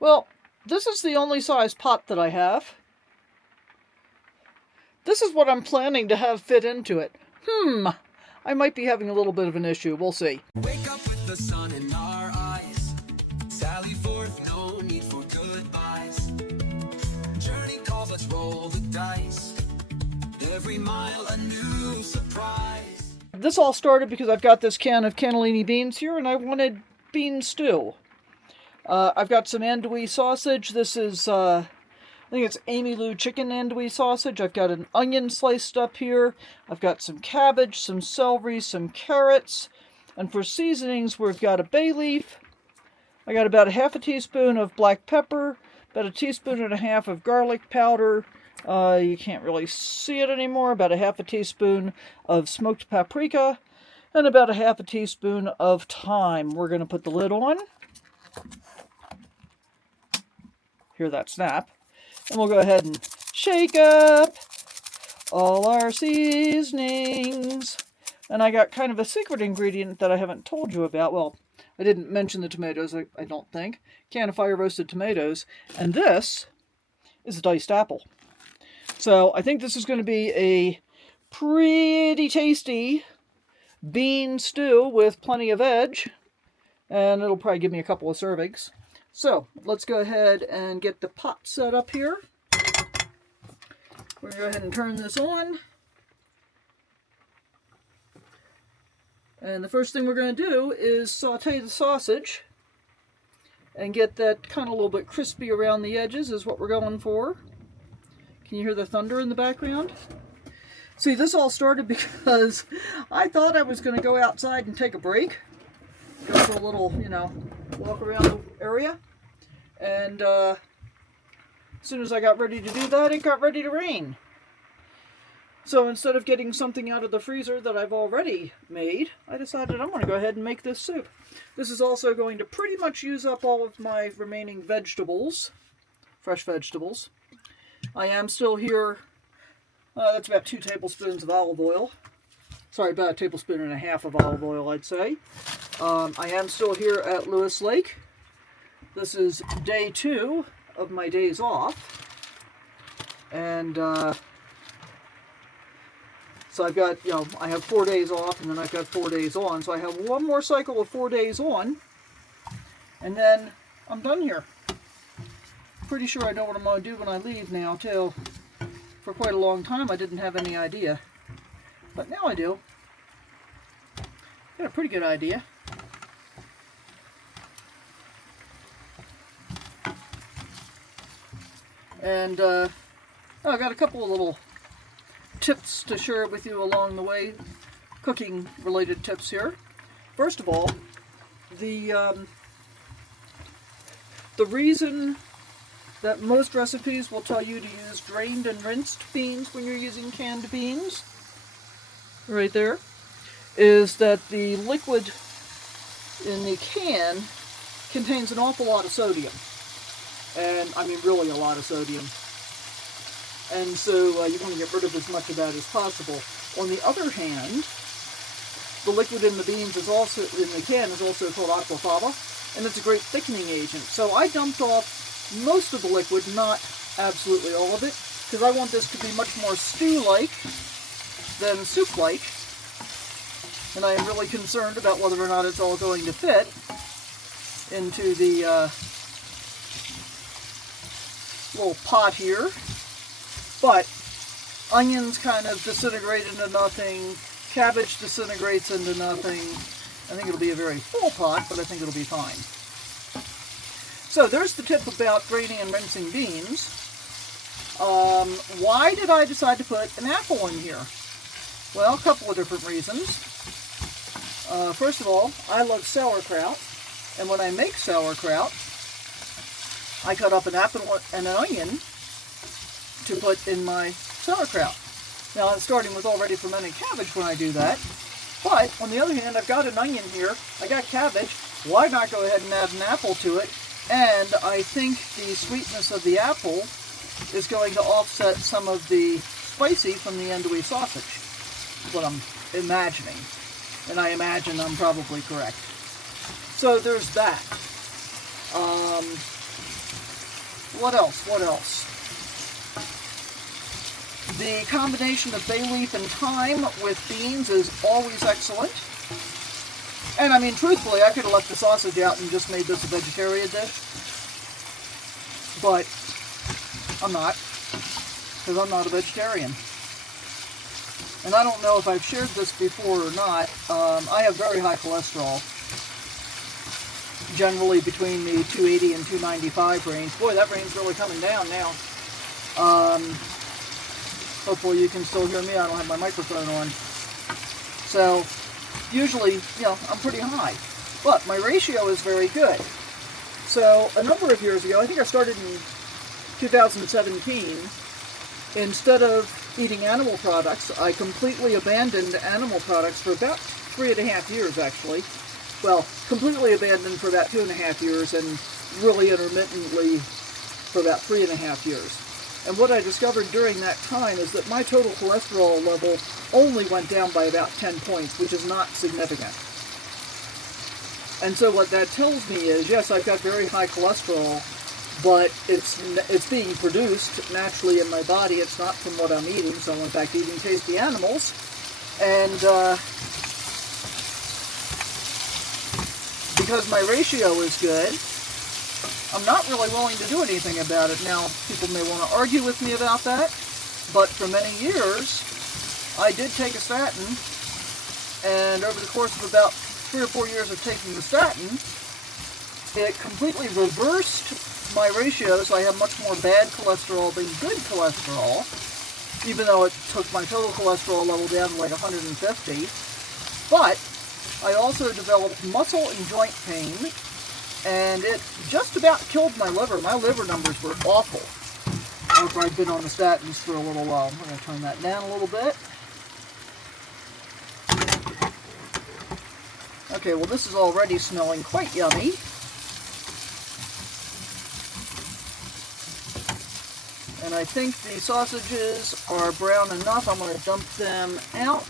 Well, this is the only size pot that I have. This is what I'm planning to have fit into it. I might be having a little bit of an issue. We'll see. Wake up with the sun in our eyes. Sally forth, no need for goodbyes. Journey calls, let's roll the dice. Every mile a new surprise. This all started because I've got this can of cannellini beans here, and I wanted bean stew. I've got some andouille sausage. This is, I think it's Amy Lou chicken andouille sausage. I've got an onion sliced up here. I've got some cabbage, some celery, some carrots. And for seasonings, we've got a bay leaf. I got about a half a teaspoon of black pepper, about a teaspoon and a half of garlic powder. You can't really see it anymore. About a half a teaspoon of smoked paprika, and about a half a teaspoon of thyme. We're going to put the lid on. Hear that snap. And we'll go ahead and shake up all our seasonings. And I got kind of a secret ingredient that I haven't told you about. Well, I didn't mention the tomatoes, I don't think. Can of fire roasted tomatoes. And this is a diced apple. So I think this is going to be a pretty tasty bean stew with plenty of veg. And it'll probably give me a couple of servings. So let's go ahead and get the pot set up here. We're going to go ahead and turn this on. And the first thing we're going to do is saute the sausage and get that kind of a little bit crispy around the edges is what we're going for. Can you hear the thunder in the background? See, this all started because I thought I was going to go outside and take a break. Go for a little, walk around the area. And as soon as I got ready to do that, it got ready to rain. So instead of getting something out of the freezer that I've already made, I decided I'm going to go ahead and make this soup. This is also going to pretty much use up all of my remaining vegetables, fresh vegetables. I am still here, that's about 2 tablespoons of olive oil. Sorry, about a tablespoon and a half of olive oil, I'd say. I am still here at Lewis Lake. This is day 2 of my days off. And so I've got, I have 4 days off and then I've got 4 days on. So I have one more cycle of 4 days on. And then I'm done here. Pretty sure I know what I'm going to do when I leave now, too. For quite a long time I didn't have any idea. But now I do. Got a pretty good idea. And I got a couple of little tips to share with you along the way, cooking related tips here. First of all, the reason that most recipes will tell you to use drained and rinsed beans when you're using canned beans, right there, is that the liquid in the can contains an awful lot of sodium. And I mean really a lot of sodium. And so you want to get rid of as much of that as possible. On the other hand, the liquid in the beans is also, in the can, is also called aquafaba, and it's a great thickening agent. So I dumped off most of the liquid, not absolutely all of it, because I want this to be much more stew-like than soup-like. And I am really concerned about whether or not it's all going to fit into the little pot here. But onions kind of disintegrate into nothing. Cabbage disintegrates into nothing. I think it'll be a very full pot, but I think it'll be fine. So there's the tip about draining and rinsing beans. Why did I decide to put an apple in here? Well, a couple of different reasons. First of all, I love sauerkraut, and when I make sauerkraut, I cut up an apple and an onion to put in my sauerkraut. Now I'm starting with already fermented cabbage when I do that, but on the other hand, I've got an onion here, I got cabbage, why not go ahead and add an apple to it? And I think the sweetness of the apple is going to offset some of the spicy from the andouille sausage, is what I'm imagining. And I imagine I'm probably correct. So there's that. What else? What else? The combination of bay leaf and thyme with beans is always excellent. And I mean, truthfully, I could have left the sausage out and just made this a vegetarian dish. But I'm not, because I'm not a vegetarian. And I don't know if I've shared this before or not. I have very high cholesterol. Generally between the 280 and 295 range. Boy, that range's really coming down now. Hopefully you can still hear me. I don't have my microphone on. So, usually, you know, I'm pretty high. But my ratio is very good. So, a number of years ago, I think I started in 2017, instead of eating animal products, I completely abandoned animal products for about 3.5 years, actually. Well, completely abandoned for about 2.5 years, and really intermittently for about 3.5 years. And what I discovered during that time is that my total cholesterol level only went down by about 10 points, which is not significant. And so what that tells me is, yes, I've got very high cholesterol, but it's being produced naturally in my body. It's not from what I'm eating, so I'm in fact eating tasty animals. And because my ratio is good, I'm not really willing to do anything about it. Now, people may want to argue with me about that, but for many years, I did take a statin, and over the course of about 3 or 4 years of taking the statin, it completely reversed my ratio, so I have much more bad cholesterol than good cholesterol, even though it took my total cholesterol level down to like 150. But I also developed muscle and joint pain, and it just about killed my liver. My liver numbers were awful after I'd been on the statins for a little while. I'm going to turn that down a little bit. Okay, well this is already smelling quite yummy. And I think the sausages are brown enough. I'm going to dump them out.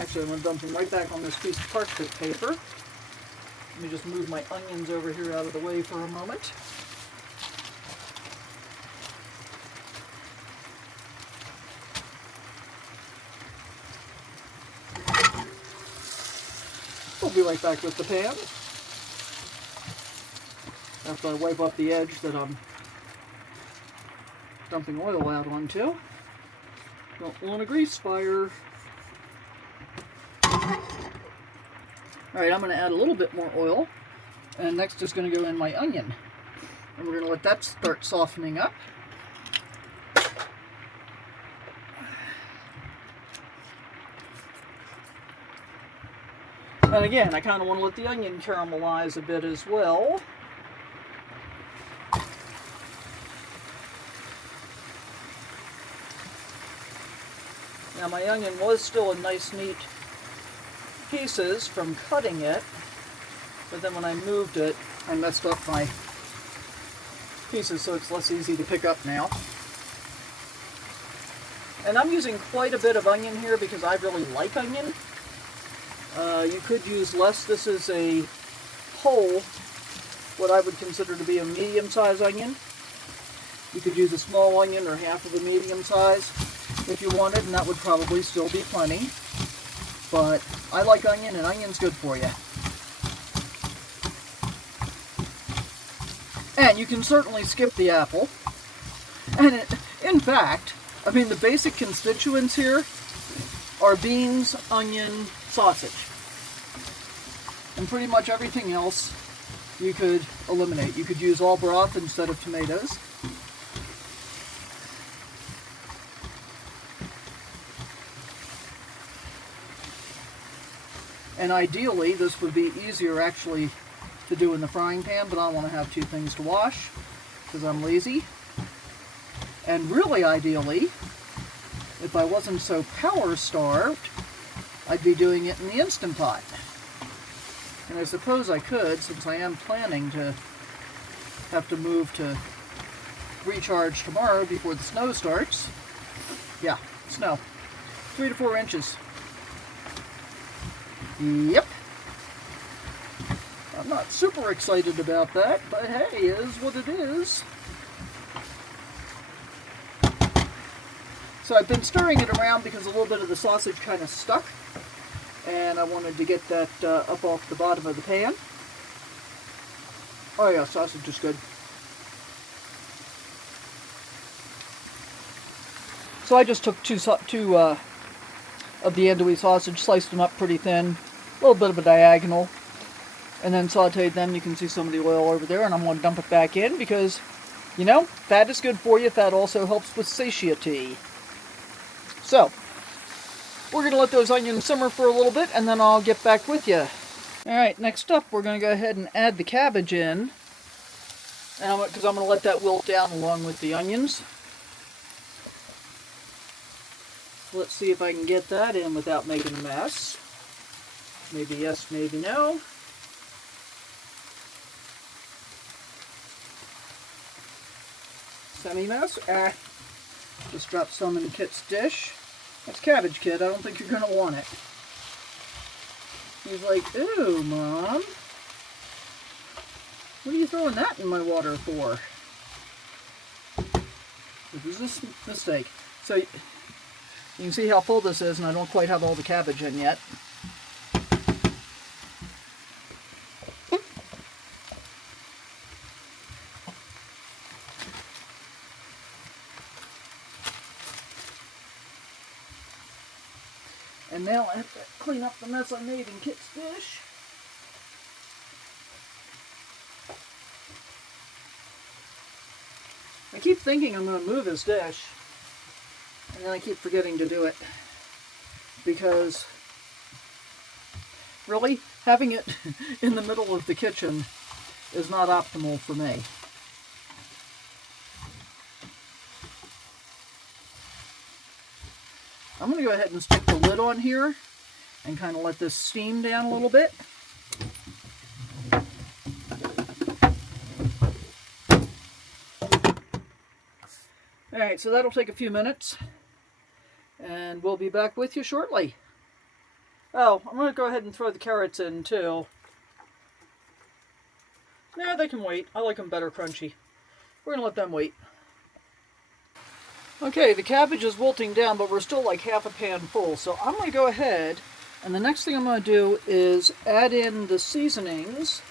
Actually, I'm going to dump them right back on this piece of parchment paper. Let me just move my onions over here out of the way for a moment. We'll be right back with the pan after I wipe off the edge that I'm dumping oil out onto. Don't want a grease fire. Alright, I'm going to add a little bit more oil, and next is going to go in my onion. And we're going to let that start softening up. And again, I kind of want to let the onion caramelize a bit as well. Now my onion was still in nice, neat pieces from cutting it, but then when I moved it, I messed up my pieces, so it's less easy to pick up now. And I'm using quite a bit of onion here because I really like onion. You could use less. This is a whole, what I would consider to be a medium-sized onion. You could use a small onion or half of a medium size if you wanted, and that would probably still be plenty. But I like onion, and onion's good for you. And you can certainly skip the apple. And in fact, I mean, the basic constituents here are beans, onion, sausage. And pretty much everything else you could eliminate. You could use all broth instead of tomatoes. And ideally, this would be easier actually to do in the frying pan, but I want to have two things to wash because I'm lazy. And really ideally, if I wasn't so power-starved, I'd be doing it in the Instant Pot. And I suppose I could, since I am planning to have to move to recharge tomorrow before the snow starts. Yeah, snow. 3 to 4 inches. Yep. I'm not super excited about that, but hey, it is what it is. So I've been stirring it around because a little bit of the sausage kind of stuck, and I wanted to get that up off the bottom of the pan. Oh yeah, sausage is good. So I just took two of the andouille sausage, sliced them up pretty thin, a little bit of a diagonal, and then sauteed them. You can see some of the oil over there, and I'm going to dump it back in because, you know, fat is good for you. Fat also helps with satiety. So, we're going to let those onions simmer for a little bit, and then I'll get back with you. Alright, next up, we're going to go ahead and add the cabbage in, because I'm going to let that wilt down along with the onions. Let's see if I can get that in without making a mess. Maybe yes, maybe no. Semi-mess. Just dropped some in Kit's dish. That's cabbage, Kit. I don't think you're going to want it. He's like, ooh, Mom. What are you throwing that in my water for? This is a mistake. So, you can see how full this is, and I don't quite have all the cabbage in yet. And now I have to clean up the mess I made in Kit's dish. I keep thinking I'm going to move his dish, and then I keep forgetting to do it. Because, really, having it in the middle of the kitchen is not optimal for me. I'm going to go ahead and stick the lid on here and kind of let this steam down a little bit. Alright, so that'll take a few minutes, and we'll be back with you shortly. Oh, I'm going to go ahead and throw the carrots in too. No, they can wait. I like them better crunchy. We're going to let them wait. Okay, the cabbage is wilting down, but we're still like half a pan full. So I'm going to go ahead, and the next thing I'm going to do is add in the seasonings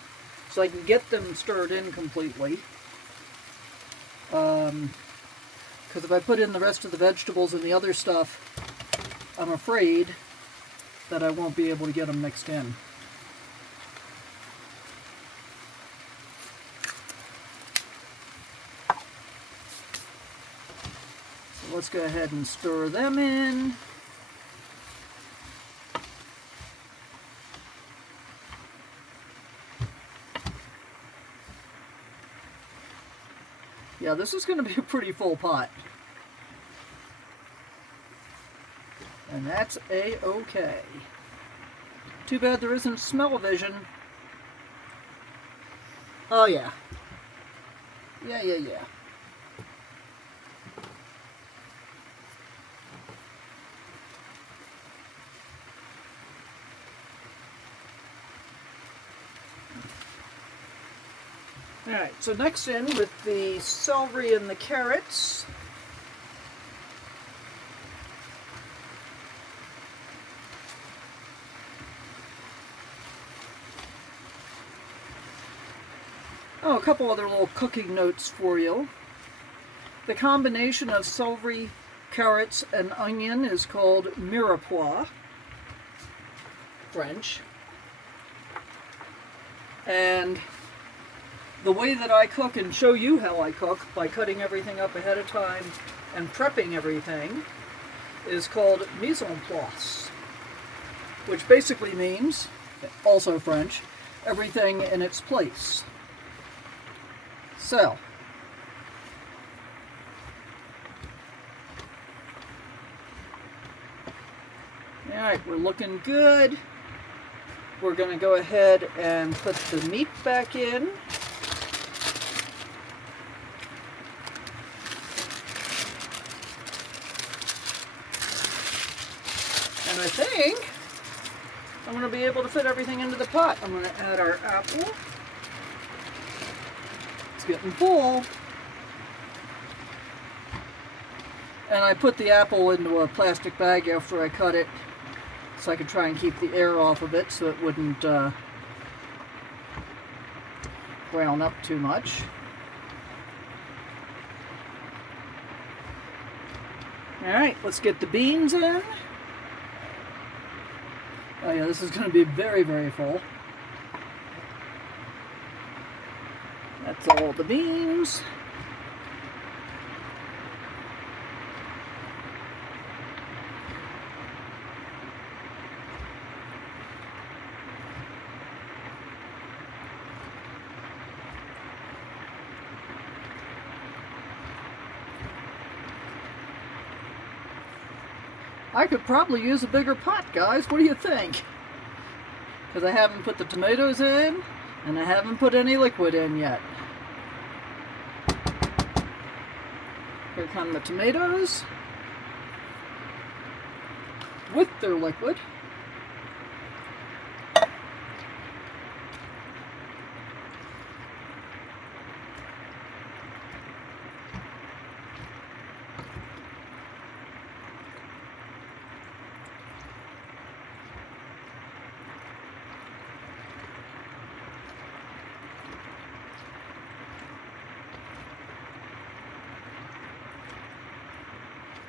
so I can get them stirred in completely. Because if I put in the rest of the vegetables and the other stuff, I'm afraid that I won't be able to get them mixed in. So let's go ahead and stir them in. Yeah, this is going to be a pretty full pot. And that's a-okay. Too bad there isn't smell-o-vision. Oh, yeah. Yeah. Alright, so next in with the celery and the carrots. Oh, a couple other little cooking notes for you. The combination of celery, carrots, and onion is called Mirepoix, French. And the way that I cook and show you how I cook by cutting everything up ahead of time and prepping everything is called mise en place, which basically means, also French, everything in its place. So, alright, we're looking good. We're going to go ahead and put the meat back in. And I think I'm going to be able to fit everything into the pot. I'm going to add our apple. It's getting full. And I put the apple into a plastic bag after I cut it so I could try and keep the air off of it so it wouldn't brown up too much. Alright, let's get the beans in. Oh yeah, this is going to be very, very full. That's all the beans. I could probably use a bigger pot, guys. What do you think? Because I haven't put the tomatoes in, and I haven't put any liquid in yet. Here come the tomatoes with their liquid.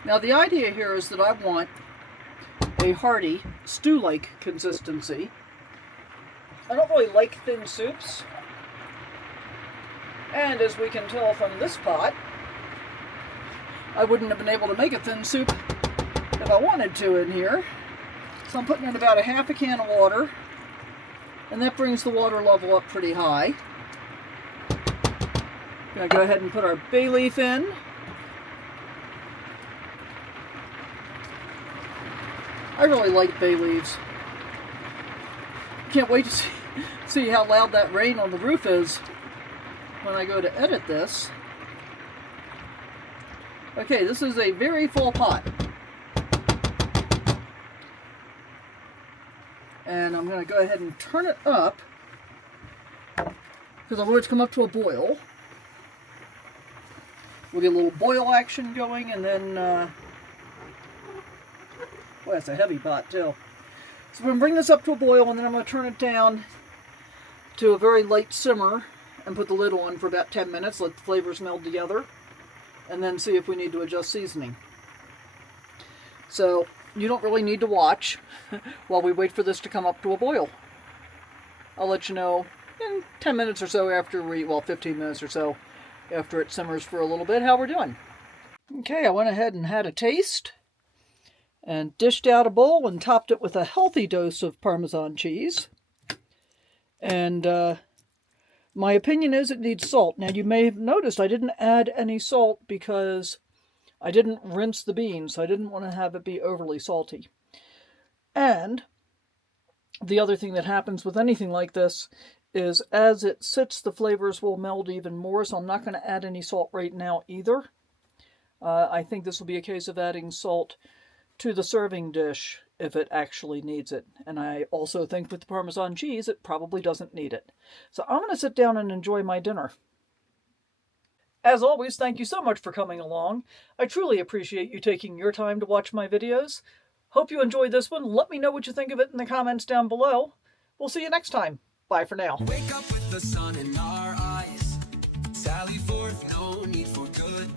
Now the idea here is that I want a hearty, stew-like consistency. I don't really like thin soups. And as we can tell from this pot, I wouldn't have been able to make a thin soup if I wanted to in here. So I'm putting in about a half a can of water, and that brings the water level up pretty high. Gonna go ahead and put our bay leaf in. I really like bay leaves. Can't wait to see how loud that rain on the roof is when I go to edit this. Okay, this is a very full pot. And I'm going to go ahead and turn it up because I want it to come up to a boil. We'll get a little boil action going, and then boy, that's a heavy pot too. So I'm going to bring this up to a boil, and then I'm going to turn it down to a very light simmer and put the lid on for about 10 minutes, let the flavors meld together, and then see if we need to adjust seasoning. So you don't really need to watch while we wait for this to come up to a boil. I'll let you know in 10 minutes or so after 15 minutes or so after it simmers for a little bit how we're doing. Okay, I went ahead and had a taste and dished out a bowl and topped it with a healthy dose of Parmesan cheese. And my opinion is it needs salt. Now you may have noticed I didn't add any salt because I didn't rinse the beans, so I didn't want to have it be overly salty. And the other thing that happens with anything like this is as it sits, the flavors will meld even more, so I'm not going to add any salt right now either. I think this will be a case of adding salt to the serving dish if it actually needs it. And I also think with the Parmesan cheese, it probably doesn't need it. So I'm going to sit down and enjoy my dinner. As always, thank you so much for coming along. I truly appreciate you taking your time to watch my videos. Hope you enjoyed this one. Let me know what you think of it in the comments down below. We'll see you next time. Bye for now. Wake up with the sun in our eyes. Sally forth, no need for good